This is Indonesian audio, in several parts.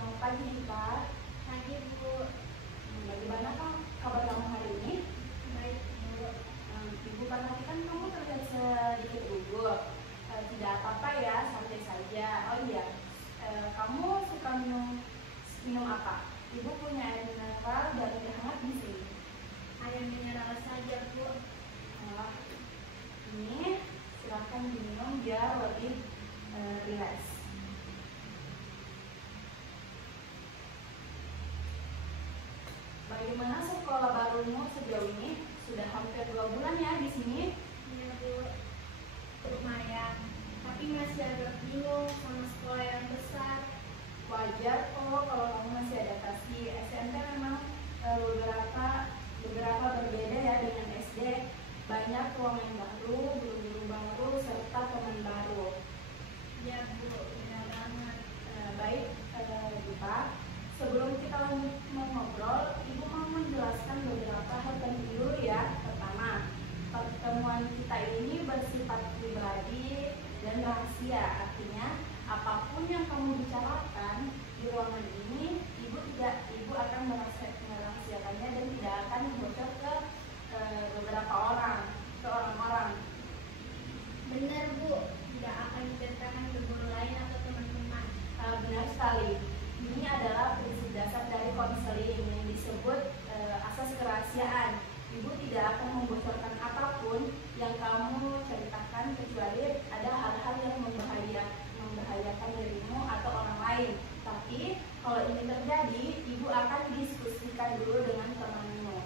Selamat pagi Dita. Pagi Bu. Bagaimana kabar kamu hari ini? Baik Bu. Ibu perhatikan kamu terlihat sedikit gugup. Tidak apa-apa ya, santai saja. Oh iya, kamu suka minum apa? Ibu punya air mineral dan teh hangat di sini. Air mineral saja Bu. Ini silahkan diminum biar lebih rileks. Bagaimana sekolah barumu sejauh ini? Sudah hampir 2 bulan ya di sini. Iya Bu. Lumayan. Tapi masih agak bingung sama sekolah yang besar. Wajar kok kalau kamu masih adaptasi. SMP memang beberapa berbeda ya dengan SD. Banyak ruangan baru, guru-guru baru, serta teman baru. Iya Bu, benar banget. Baik, Dipa. Sebelum kita lanjut mengobrol, Ibu mau menjelaskan beberapa hal penting dulu ya. Pertama, pertemuan kita ini bersifat pribadi dan rahasia. Artinya, apapun yang kamu bicarakan di ruangan ini, Ibu akan merahasiakannya dan tidak akan bocor ke beberapa orang, ke orang-orang. Benar Bu, tidak akan diceritakan ke guru lain atau teman-teman. Benar sekali. Ini adalah prinsip dasar dari konseling yang disebut asas kerahasiaan. Ibu tidak akan membocorkan apapun yang kamu ceritakan kecuali ada hal-hal yang membahayakan dirimu atau orang lain. Tapi kalau ini terjadi, Ibu akan diskusikan dulu dengan temanmu.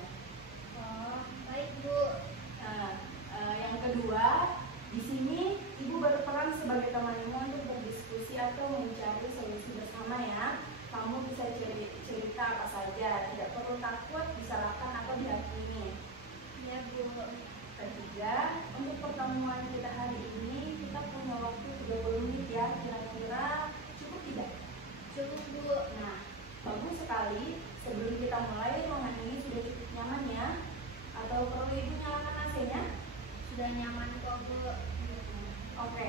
Oh, baik Bu. Yang kedua, di sini Ibu berperan sebagai temanmu untuk berdiskusi atau mencari solusi bersama ya. Kamu bisa cerita apa saja, tidak perlu takut disalahkan atau dihakimi. Iya Bu. Ketiga, untuk pertemuan kita hari ini kita punya waktu 30 menit ya, kira-kira cukup tidak? Cukup Bu. Nah, bagus sekali. Sebelum kita mulai, ruangan ini sudah cukup nyaman ya? Atau perlu Ibu nyalakan AC-nya? Sudah nyaman kok Bu. Oke,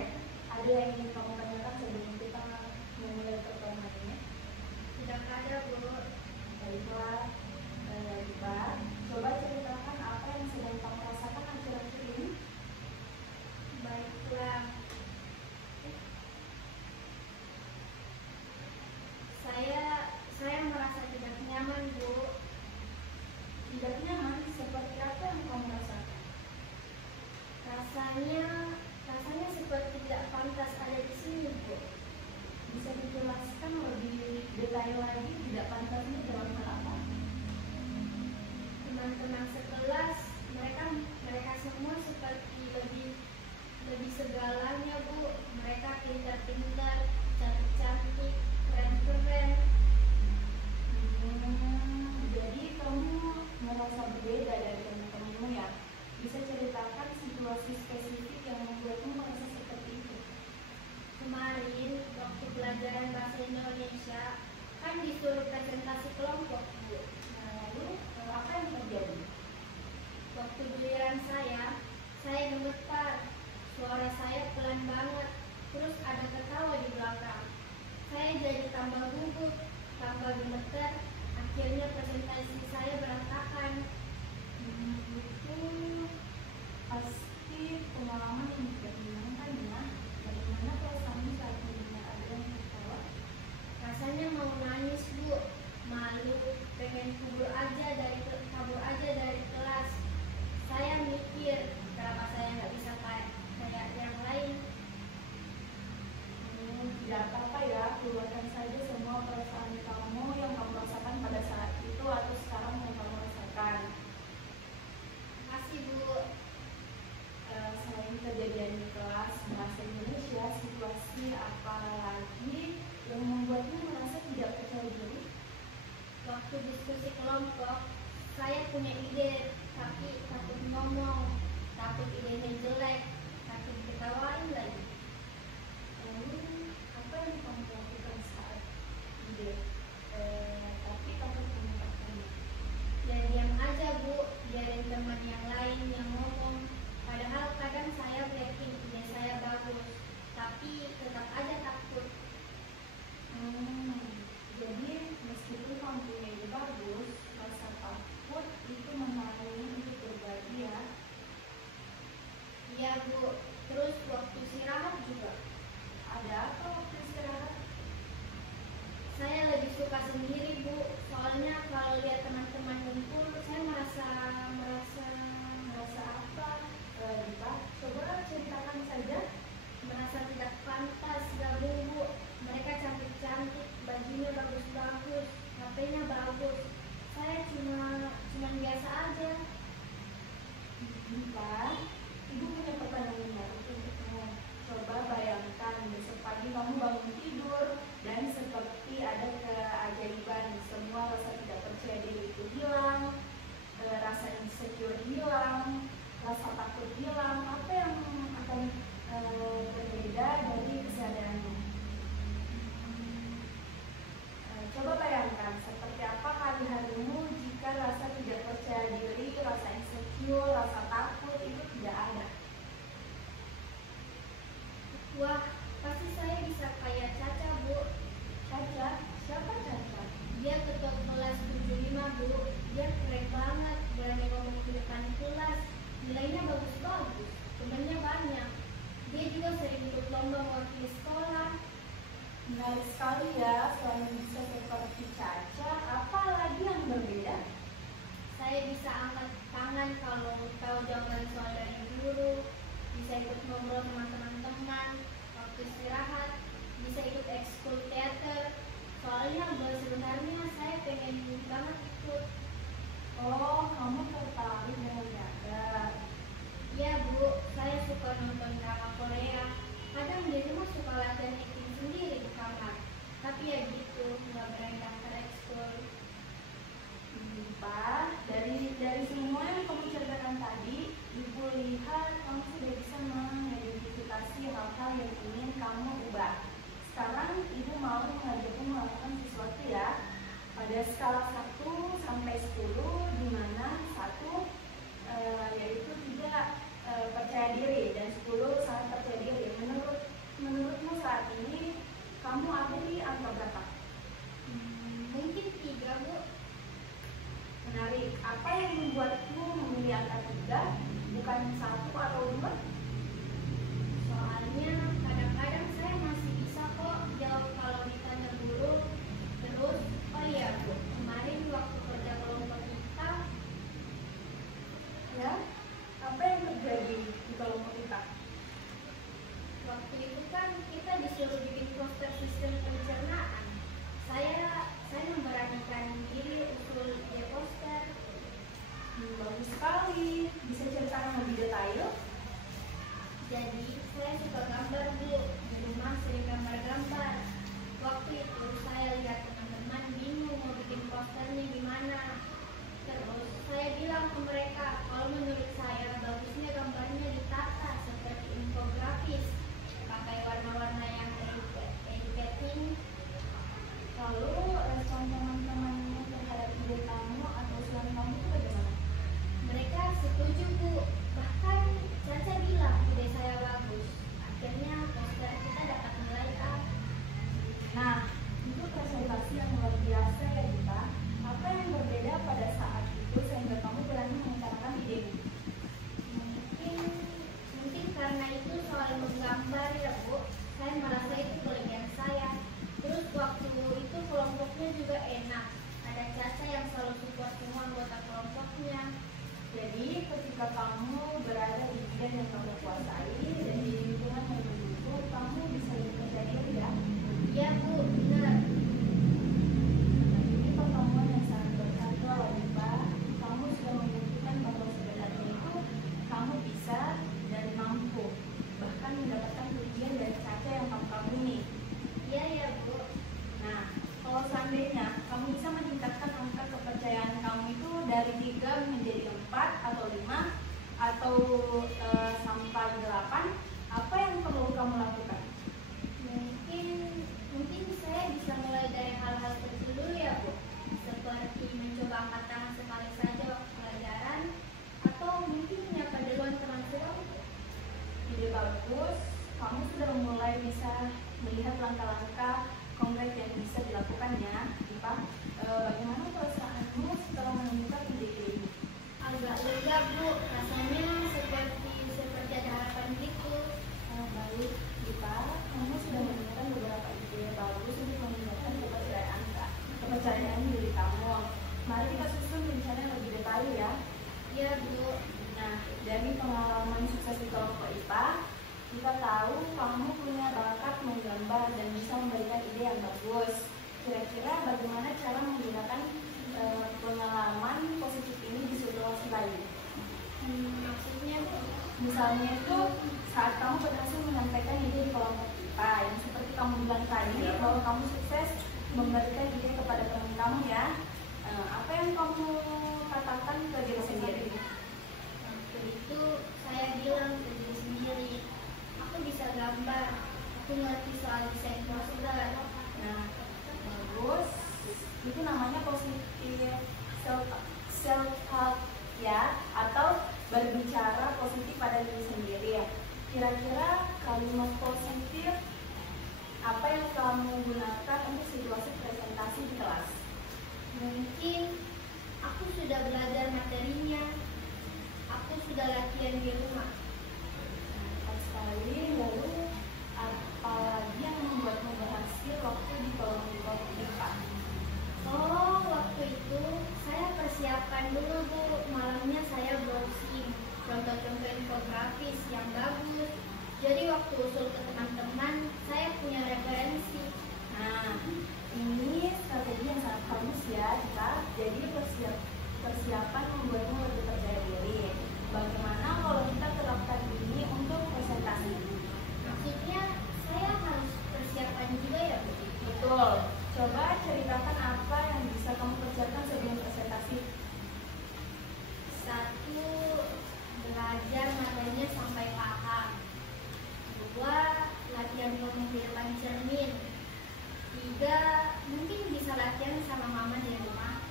ada yang ingin kamu tanyakan sebelum kita memulai pertemuan ini? Tidak ada Bu. Baiklah, Dipa, coba ceritakan apa yang sedang kamu rasakan akhir-akhir ini. Baiklah. Saya merasa tidak nyaman Bu. Tidak nyaman, seperti apa yang kamu rasakan? Rasanya seperti tidak pantas ada di sini Bu. Bisa dijelaskan lebih detail lagi, tidak pantasnya dalam hal apa? Teman-teman sekelas mereka semua seperti lebih segalanya Bu. Mereka pintar-pintar, cantik-cantik, keren-keren. Jadi kamu merasa berbeda dari teman-temanmu ya? Bisa ceritakan situasi spesifik yang membuatmu merasa seperti itu? Kemarin waktu pelajaran bahasa Indonesia kan disuruh presentasi kelompok Bu. Lalu apa yang terjadi? Waktu giliran saya gemetar. Suara saya pelan banget. Terus ada ketawa di belakang. Saya jadi tambah gugup, tambah gemetar. Akhirnya presentasi saya berantakan. Itu pasti pengalaman yang tidak menyenangkan ya. Bagaimana perasaanmu saat mendengar ada yang tertawa? Rasanya mau nangis Bu. Malu, pengen kabur aja dari kelas. Saya mikir, kenapa saya nggak bisa kayak yang lain. Tidak apa-apa ya, keluarkan saja semua perasaan kamu yang kamu rasakan pada saat itu atau sekarang yang kamu rasakan. Makasih Bu. Selain kejadian di kelas bahasa Indonesia, situasi apa lagi yang membuatmu merasa tidak percaya diri? Waktu diskusi kelompok, saya punya ide, tapi takut ngomong, takut idenya jelek, takut diketawain lagi. Lalu apa yang kamu lakukan saat ide tapi takut mengungkapkannya? Ya diam aja Bu, biarin teman yang lain yang ngomong. Padahal kadang saya yakin ide saya bagus, tapi tetap aja takut. Jadi suka sendiri, Bu. Soalnya kalau lihat teman-teman ngumpul, saya merasa apa? Dipa, coba ceritakan saja. Merasa tidak pantas gabung, Bu. Mereka cantik-cantik, bajunya bagus-bagus, HP-nya bagus. Saya cuma biasa aja. Dipa, ibu punya pertanyaan baru untukmu. Coba bayangkan besok pagi kamu bangun tidur dan seperti ada keajaiban, semua rasa tidak percaya diri itu hilang, rasa insecure hilang, rasa takut hilang. Apa yang akan berbeda dari kesadaranmu? Coba bayangkan seperti apa hari-harimu jika rasa tidak percaya diri, rasa insecure, rasa takut itu tidak ada. Wah, pasti saya bisa kayak Caca, Bu. Caca? Siapa Caca? Dia ketua kelas 75, Bu. Dia keren banget, berani ngomong di depan kelas. Nilainya bagus-bagus, temennya banyak. Dia juga sering ikut lomba mewakili sekolah. Menarik sekali ya, selain bisa seperti Caca, apa lagi yang berbeda? Saya bisa angkat tangan kalau tahu jawaban soal dari guru, bisa ikut ngobrol sama teman-teman waktu istirahat, bisa ikut ekskul teater. Soalnya sebenarnya saya pengen banget ikut. Oh, kamu tertarik dengan teater? Iya, Bu, saya suka nonton drama Korea. Kadang di rumah suka latihan acting sendiri di kamar. Tapi ya gitu, nggak berani daftar ekskul. Pak, dari semua yang kamu ceritakan tadi, Ibu lihat kamu sudah bisa mengidentifikasi hal-hal yang ingin kamu ubah. Sekarang Ibu mau mengajakmu melakukan sesuatu ya. Pada skala 1 sampai 10, di mana 1 yaitu tidak percaya diri dan 10 sangat percaya diri. Menurutmu saat ini kamu ada di angka berapa? Mungkin 3, Bu. Menarik. Apa yang membuatmu memilih angka 3 bukan 1 atau 2? Soalnya kadang-kadang saya masih bisa kok jawab kalau ditanya guru. Terus, oh iya, Bu, kemarin waktu kerja kelompok kita, Ya, apa yang terjadi di kelompok kita? waktu itu kan kita disuruh bikin poster sistem pencernaan. Saya memberanikan diri usul ide poster. Bagus sekali. Bisa ceritakan lebih detail? Jadi saya suka gambar, Bu. Di rumah sering gambar-gambar. Waktu itu saya lihat teman-teman bingung mau bikin posternya gimana. Terus saya bilang ke mereka kalau menurut saya bagusnya gambarnya ditata seperti infografis, pakai warna-warna yang educating. Lalu respon teman-temanmu terhadap ide kamu atau usulan kamu itu bagaimana? Mereka setuju, Bu. Bahkan Caca bilang ide saya bagus. Akhirnya poster kita dapat nilai A. Nah, itu presentasi yang luar biasa ya Dita. Apa yang berbeda pada saat itu sehingga kamu berani mengutarakan idemu? Mungkin karena itu soal menggambar ya, Bu. Saya merasa itu kelebihan saya. Terus waktu itu kelompoknya juga enak. Ada Caca yang selalu support semua anggota kelompoknya. Jadi ketika kamu berada di bidang yang kamu kuasai dan di lingkungan yang mendukung, kamu bisa lebih percaya diri ya. Iya, Bu, benar. Ini pertemuan yang sangat berharga loh Dita. Kamu sudah membuktikan bahwa sebenarnya itu kamu bisa dan mampu, bahkan mendapatkan pujian dari Caca yang kamu ini. Iya ya, Bu. Nah, kalau seandainya kamu bisa meningkatkan angka kepercayaan kamu itu dari 3 menjadi 4 atau 5 atau sampai 8, apa yang perlu kamu lakukan? Mungkin saya bisa mulai dari hal-hal kecil dulu ya, Bu. Seperti mencoba angkat tangan sekali saja waktu pelajaran, atau mungkin menyapa duluan teman sekelompok. Ide bagus, kamu sudah mulai bisa melihat langkah-langkah konkret yang bisa dilakukannya. Dipa, bagaimana perasaanmu setelah menemukan ide-ide ini? Agak lega, Bu. Rasanya seperti ada harapan gitu. Baik, Dipa, kamu sudah menemukan beberapa ide bagus untuk meningkatkan kepercayaan kepercayaan diri kamu. Mari kita susun rencana yang lebih detail ya. Iya, Bu. Nah, dari pengalaman sukses di kelompok IPA, kita tahu kamu punya bakat menggambar dan bisa memberikan ide yang bagus. Kira-kira bagaimana cara menggunakan pengalaman positif ini di situasi lain? Maksudnya, Bu? Misalnya itu saat kamu berhasil menyampaikan ide di kelompok IPA, yang seperti kamu bilang tadi bahwa kamu sukses memberikan ide kepada teman kamu ya. Apa yang kamu katakan ke diri sendiri? Waktu itu saya bilang ke diri sendiri, aku bisa gambar, aku ngerti soal desain poster. Nah, bagus. Itu namanya positif self talk ya, atau berbicara positif pada diri sendiri ya. Kira-kira kalimat positif apa yang kamu gunakan untuk situasi presentasi di kelas? Mungkin aku sudah belajar materinya, aku sudah latihan di rumah. Tepat sekali. Lalu apa lagi yang membuatmu berhasil waktu di kelompok IPA? Oh, waktu itu saya persiapkan dulu, Bu. Malamnya saya browsing contoh-contoh infografis yang bagus. Jadi waktu usul ke teman-teman, saya punya referensi. Nah, ini strategi yang sangat bagus ya, kita. Jadi persiapan membuatmu lebih percaya diri. Bagaimana kalau kita terapkan ini untuk presentasi? Maksudnya saya harus persiapan juga ya, Bu? Betul. Coba ceritakan apa yang bisa kamu kerjakan sebelum presentasi. Satu, belajar materinya sampai paham. Dua, latihan ngomong di depan cermin. Tiga, mungkin bisa latihan sama mama di rumah.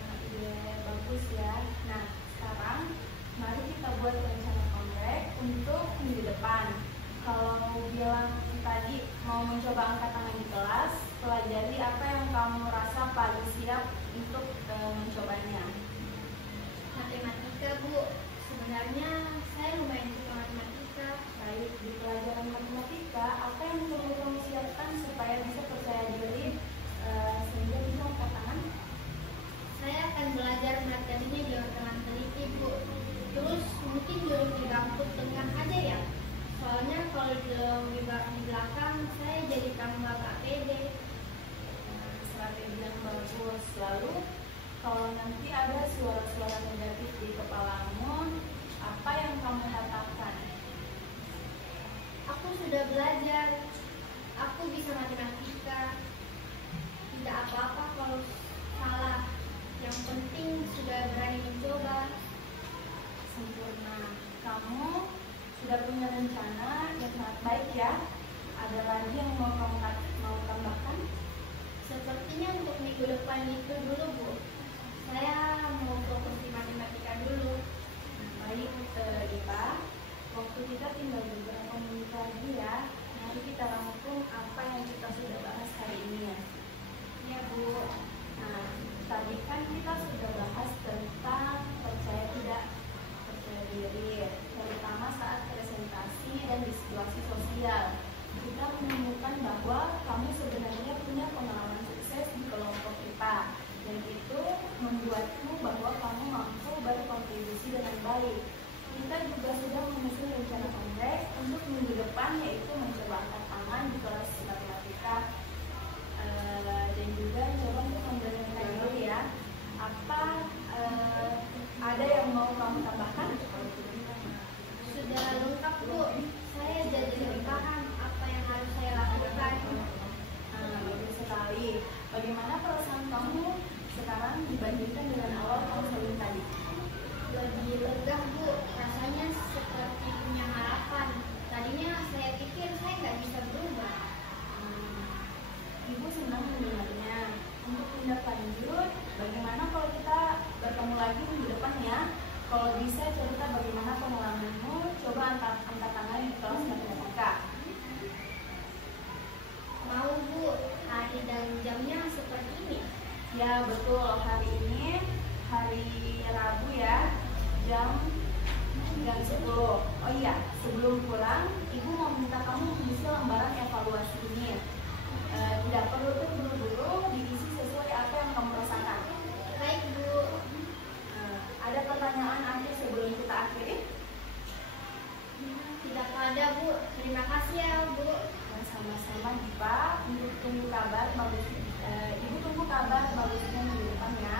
Nah, ide bagus ya. Nah, sekarang mari kita buat rencana konkret untuk minggu depan. Kalau bilang tadi mau mencoba angkat tangan di kelas, pelajari apa yang kamu rasa paling siap untuk mencobanya. Matematika, Bu. Sebenarnya saya lumayan suka matematika. Baik, di pelajaran matematika, apa yang perlu kamu siapkan supaya bisa percaya diri sehingga bisa angkat tangan? Saya akan belajar materinya dengan teliti, Bu. Terus mungkin duduk di bangku tengah aja ya. Soalnya kalau di belakang saya jadi tambah gak pede. Strategi yang bagus. Lalu kalau nanti ada suara-suara negatif di kepalamu, apa yang kamu katakan? Aku sudah belajar. Aku bisa matematika. Tidak apa-apa kalau salah. Yang penting sudah berani mencoba. Sempurna. Kamu sudah punya rencana yang sangat baik ya. Ada lagi yang mau kamu tambahkan? Sepertinya untuk minggu depan itu dulu, Bu. Saya mau fokus di matematika dulu. Baik, IPA. Waktu kita tinggal beberapa menit lagi ya. Mari kita rangkum apa yang kita sudah bahas hari ini ya. Ya, Bu. Nah, tadi kan kita sudah bahas tentang percaya tidak percaya diri, terutama saat presentasi dan di situasi sosial. Kita menemukan bahwa kamu sebenarnya punya pengalaman sukses di kelompok IPA, dan itu membuatmu bahwa kamu mampu berkontribusi dengan baik. Kita juga sudah menyusun rencana konkret untuk minggu depan, yaitu mencoba angkat tangan di kelas matematika. Dan juga coba untuk memberanikan diri ya. Apa ada yang mau kamu tambahkan? Sudah lengkap, Bu. Saya jadi lebih paham apa yang harus saya lakukan. Bagus sekali. Bagaimana perasaan kamu sekarang dibandingkan dengan awal konseling tadi? Lebih lega, Bu. Rasanya seperti punya harapan. Tadinya saya pikir saya nggak bisa berubah. Ibu senang mendengarnya. Untuk tindak lanjut, bagaimana kalau kita bertemu lagi minggu depan ya? Kalau bisa cerita bagaimana pengalamanmu, coba angkat tangan di kelas matematika. Mau, Bu. Hari dan jamnya seperti ini. Ya betul, hari ini hari Rabu ya, jam 10. Oh iya, sebelum pulang, Ibu mau minta kamu mengisi lembaran evaluasi ini. Tidak perlu terburu-buru, diisi sesuai apa yang Terima kasih ya, Bu. Sama-sama Dipa, untuk tunggu kabar bagus, Ibu tunggu kabar bagusnya minggu depan ya.